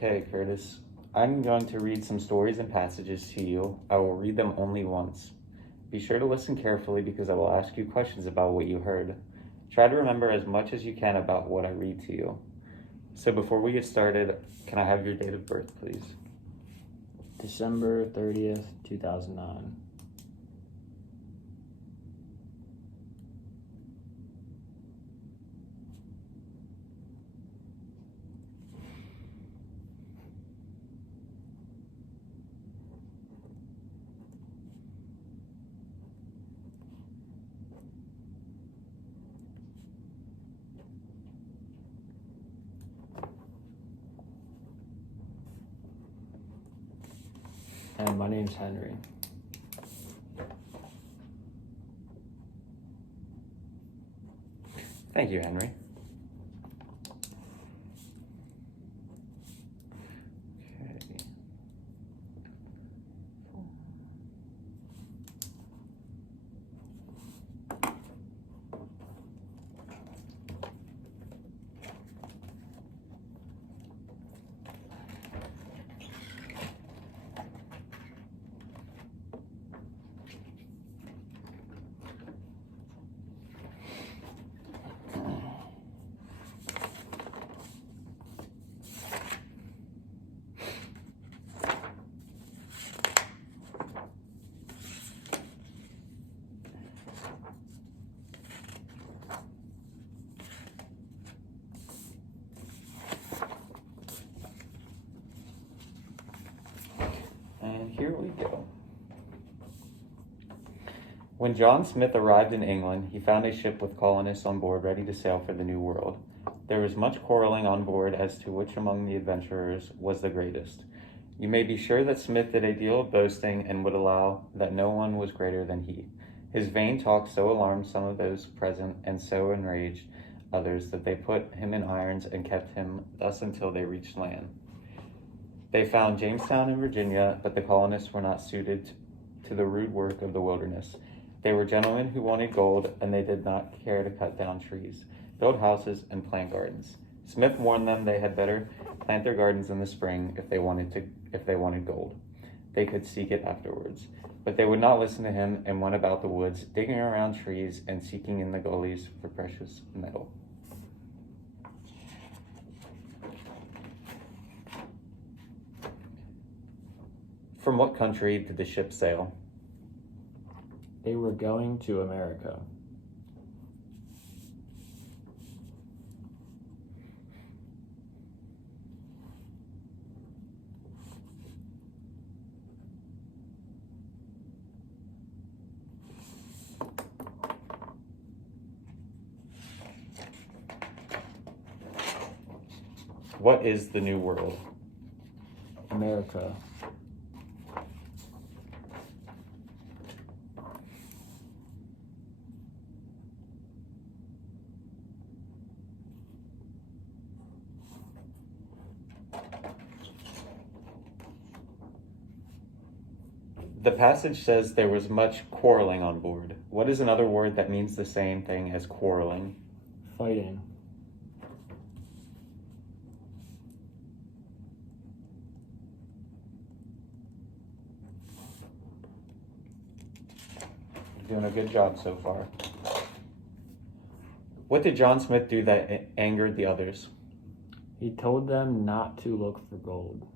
Okay, Curtis. I'm going to read some stories and passages to you. I will read them only once. Be sure to listen carefully because I will ask you questions about what you heard. Try to remember as much as you can about what I read to you. So before we get started, can I have your date of birth, please? December 30th, 2009. And my name's Henry. Thank you, Henry. Okay. And here we go. When John Smith arrived in England, he found a ship with colonists on board ready to sail for the New World. There was much quarreling on board as to which among the adventurers was the greatest. You may be sure that Smith did a deal of boasting and would allow that no one was greater than he. His vain talk so alarmed some of those present and so enraged others that they put him in irons and kept him thus until they reached land. They found Jamestown in Virginia, but the colonists were not suited to the rude work of the wilderness. They were gentlemen who wanted gold, and they did not care to cut down trees, build houses, and plant gardens. Smith warned them they had better plant their gardens in the spring if they wanted gold. They could seek it afterwards. But they would not listen to him and went about the woods, digging around trees and seeking in the gullies for precious metal. From what country did the ship sail? They were going to America. What is the New World? America. The passage says there was much quarreling on board. What is another word that means the same thing as quarreling? Fighting. You're doing a good job so far. What did John Smith do that angered the others? He told them not to look for gold.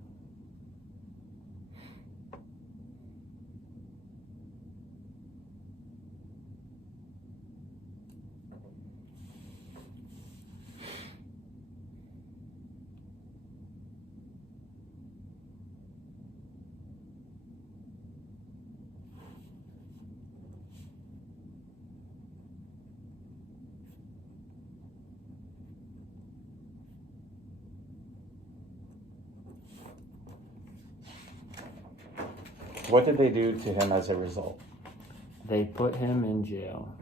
What did they do to him as a result? They put him in jail.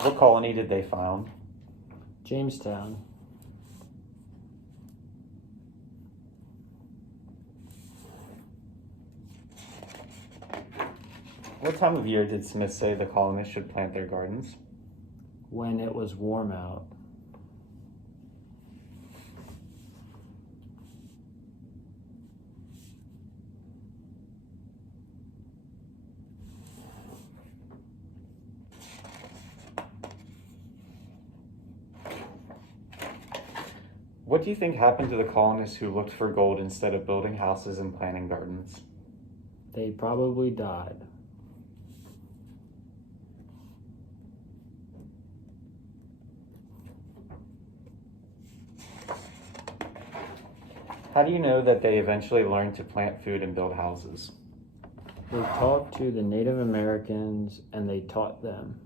What colony did they found? Jamestown. What time of year did Smith say the colonists should plant their gardens? When it was warm out. What do you think happened to the colonists who looked for gold instead of building houses and planting gardens? They probably died. How do you know that they eventually learned to plant food and build houses? They talked to the Native Americans and they taught them.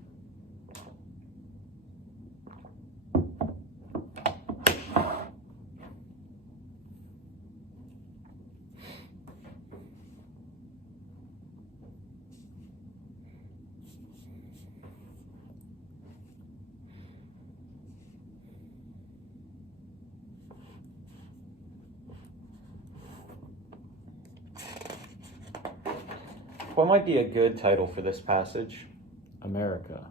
What might be a good title for this passage? America.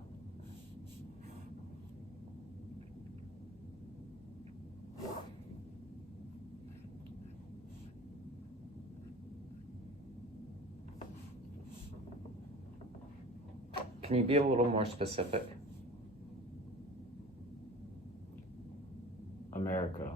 Can you be a little more specific? America.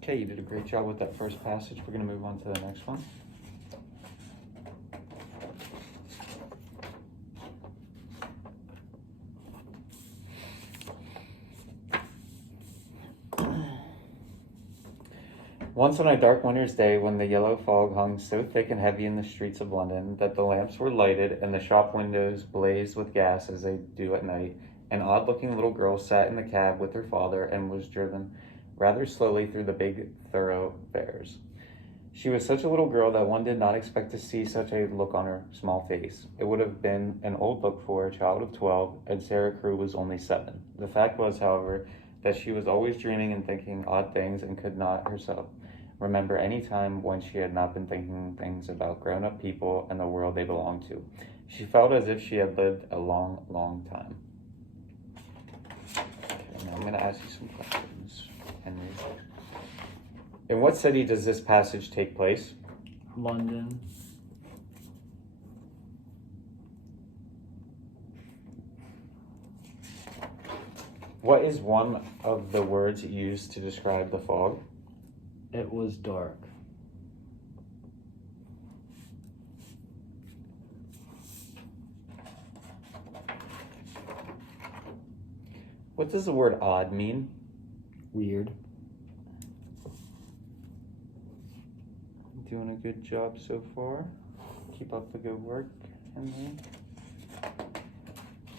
Okay, you did a great job with that first passage. We're going to move on to the next one. Once on a dark winter's day, when the yellow fog hung so thick and heavy in the streets of London that the lamps were lighted and the shop windows blazed with gas as they do at night, an odd-looking little girl sat in the cab with her father and was driven rather slowly through the big thoroughfares. She was such a little girl that one did not expect to see such a look on her small face. It would have been an old look for a child of 12, and Sarah Crewe was only 7. The fact was, however, that she was always dreaming and thinking odd things and could not herself remember any time when she had not been thinking things about grown-up people and the world they belonged to. She felt as if she had lived a long, long time. Okay, now I'm going to ask you some questions, Henry. In what city does this passage take place? London. What is one of the words used to describe the fog? It was dark. What does the word odd mean? Weird. Doing a good job so far. Keep up the good work, Henry.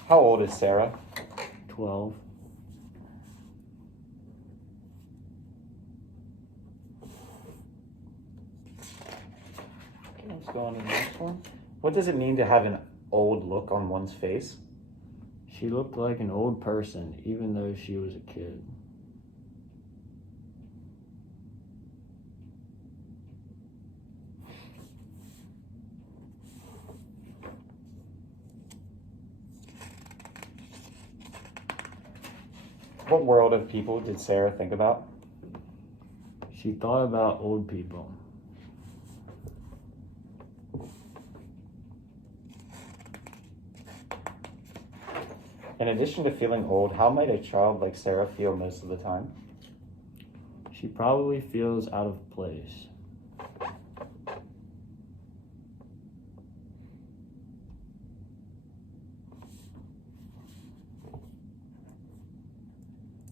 How old is Sarah? 12. Okay, let's go on to the next one. What does it mean to have an old look on one's face? She looked like an old person, even though she was a kid. What world of people did Sarah think about? She thought about old people. In addition to feeling old, how might a child like Sarah feel most of the time? She probably feels out of place.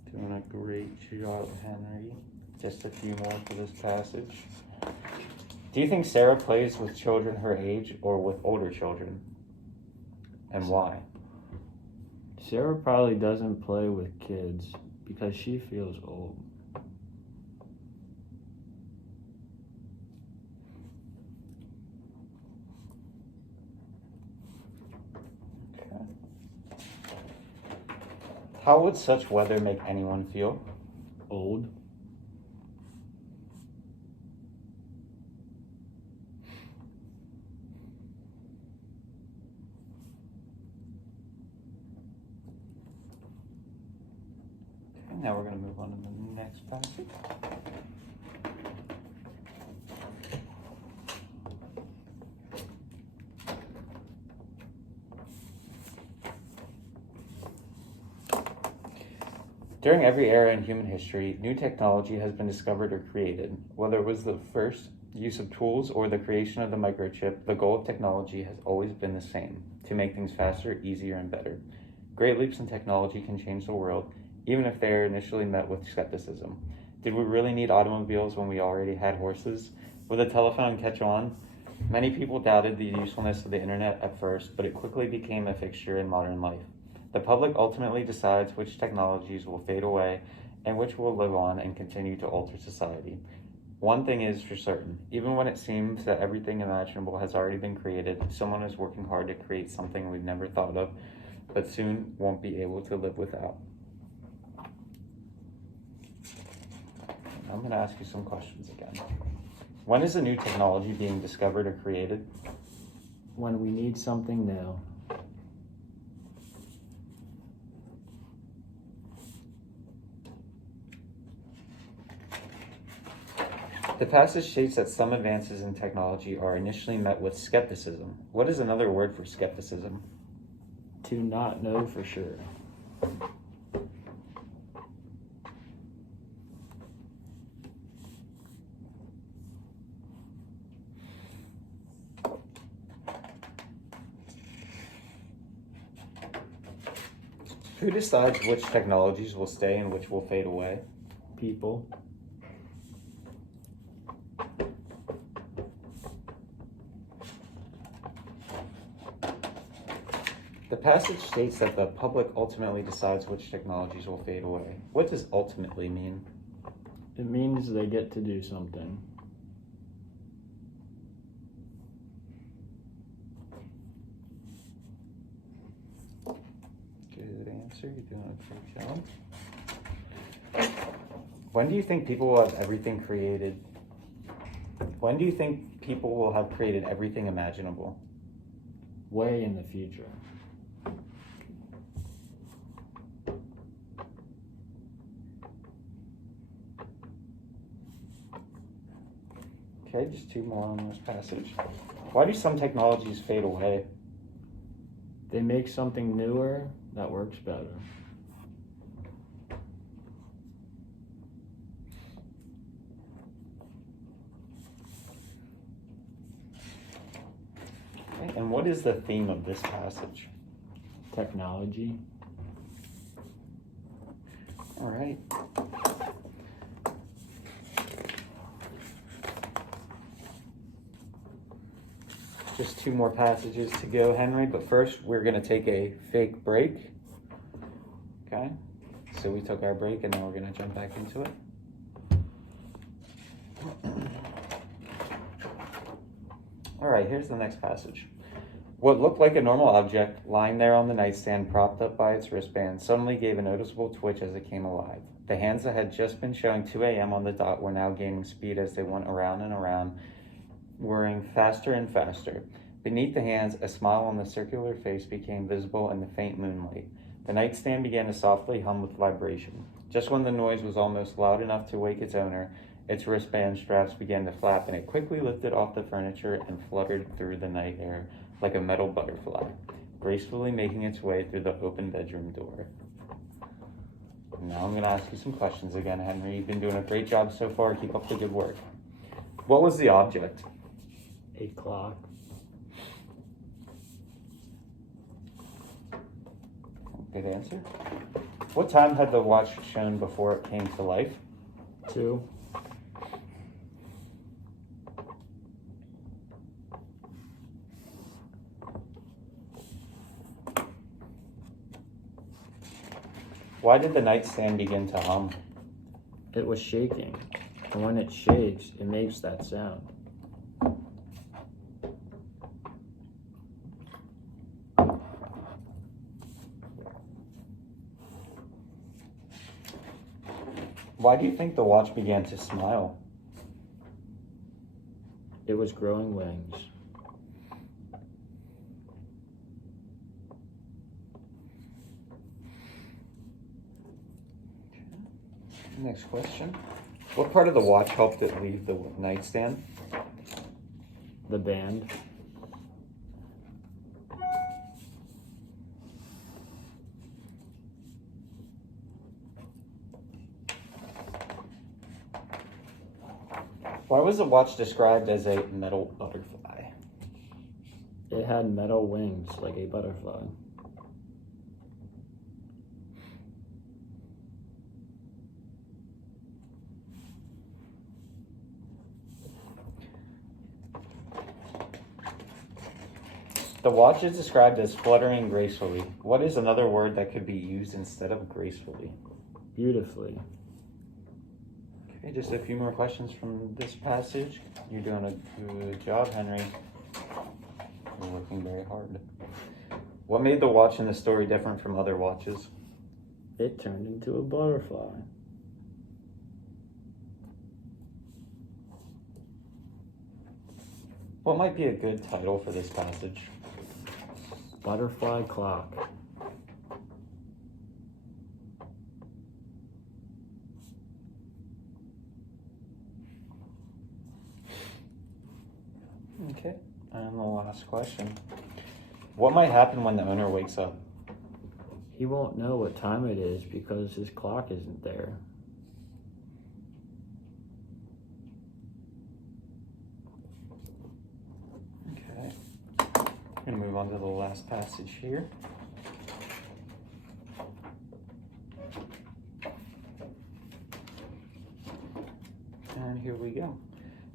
Doing a great job, Henry. Just a few more for this passage. Do you think Sarah plays with children her age or with older children? And why? Sarah probably doesn't play with kids because she feels old. Okay. How would such weather make anyone feel? Old? now we're going to move on to the next passage. During every era in human history, new technology has been discovered or created. Whether it was the first use of tools or the creation of the microchip, the goal of technology has always been the same: to make things faster, easier, and better. Great leaps in technology can change the world, even if they are initially met with skepticism. Did we really need automobiles when we already had horses? Would the telephone catch on? Many people doubted the usefulness of the internet at first, but it quickly became a fixture in modern life. The public ultimately decides which technologies will fade away and which will live on and continue to alter society. One thing is for certain: even when it seems that everything imaginable has already been created, someone is working hard to create something we've never thought of, but soon won't be able to live without. I'm going to ask you some questions again. When is a new technology being discovered or created? When we need something new. The passage states that some advances in technology are initially met with skepticism. What is another word for skepticism? To not know for sure. Who decides which technologies will stay and which will fade away? People. The passage states that the public ultimately decides which technologies will fade away. What does ultimately mean? It means they get to do something. Good answer. You're doing a great job. When do you think people will have everything created? When do you think people will have created everything imaginable? Way in the future. Okay, just two more on this passage. Why do some technologies fade away? They make something newer that works better. Okay, and what is the theme of this passage? Technology. All right. Just two more passages to go, Henry, but first we're going to take a fake break. Okay, so we took our break and now we're going to jump back into it. All right, here's the next passage. What looked like a normal object lying there on the nightstand, propped up by its wristband, suddenly gave a noticeable twitch as it came alive. The hands that had just been showing 2 a.m. on the dot were now gaining speed as they went around and around, whirring faster and faster. Beneath the hands, a smile on the circular face became visible in the faint moonlight. The nightstand began to softly hum with vibration. Just when the noise was almost loud enough to wake its owner, its wristband straps began to flap, and it quickly lifted off the furniture and fluttered through the night air like a metal butterfly, gracefully making its way through the open bedroom door. Now I'm going to ask you some questions again, Henry. You've been doing a great job so far. Keep up the good work. What was the object? A clock. Good answer. What time had the watch shown before it came to life? 2. Why did the nightstand begin to hum? It was shaking, and when it shakes, it makes that sound. Why do you think the watch began to smile? It was growing wings. Next question. What part of the watch helped it leave the nightstand? The band. Why was the watch described as a metal butterfly? It had metal wings like a butterfly. The watch is described as fluttering gracefully. What is another word that could be used instead of gracefully? Beautifully. Okay, just a few more questions from this passage. You're doing a good job, Henry. You're working very hard. What made the watch in the story different from other watches? It turned into a butterfly. What might be a good title for this passage? Butterfly clock. Okay, and the last question. What might happen when the owner wakes up? He won't know what time it is because his clock isn't there. Okay, I'm gonna move on to the last passage here. And here we go.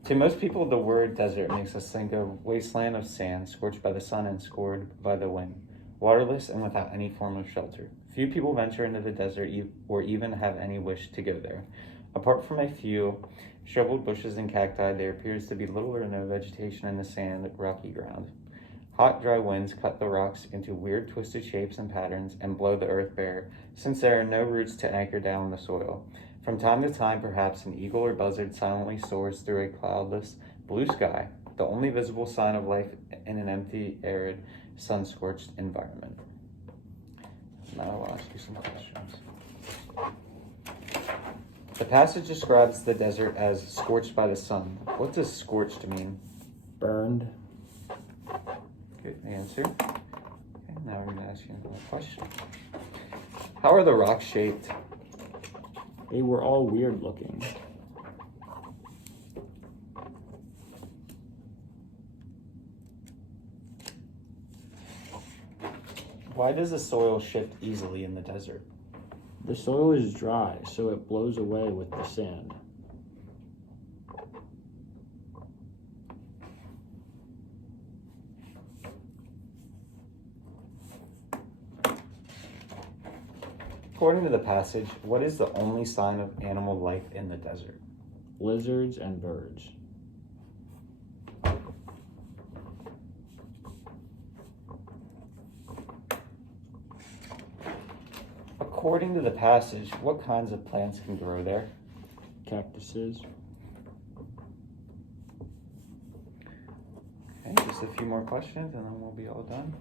To most people, the word desert makes us think of wasteland of sand, scorched by the sun and scored by the wind, waterless and without any form of shelter. Few people venture into the desert or even have any wish to go there. Apart from a few shriveled bushes and cacti, there appears to be little or no vegetation in the sand, rocky ground. Hot, dry winds cut the rocks into weird, twisted shapes and patterns and blow the earth bare, since there are no roots to anchor down the soil. From time to time, perhaps an eagle or buzzard silently soars through a cloudless blue sky, the only visible sign of life in an empty, arid, sun-scorched environment. Now I will ask you some questions. The passage describes the desert as scorched by the sun. What does scorched mean? Burned. Good answer. Okay, now we're going to ask you another question. How are the rocks shaped? They were all weird looking. Why does the soil shift easily in the desert? The soil is dry, so it blows away with the sand. According to the passage, what is the only sign of animal life in the desert? Lizards and birds. According to the passage, what kinds of plants can grow there? Cactuses. Okay, just a few more questions and then we'll be all done.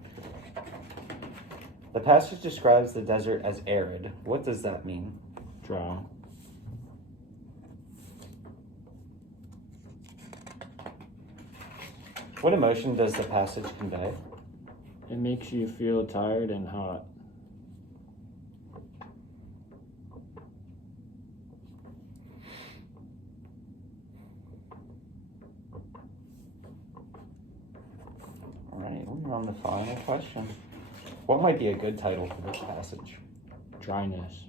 The passage describes the desert as arid. What does that mean? Dry. What emotion does the passage convey? It makes you feel tired and hot. All right, we're on the final question. What might be a good title for this passage? Dryness.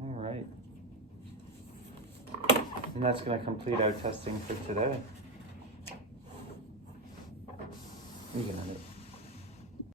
All right. And that's going to complete our testing for today. You can end it.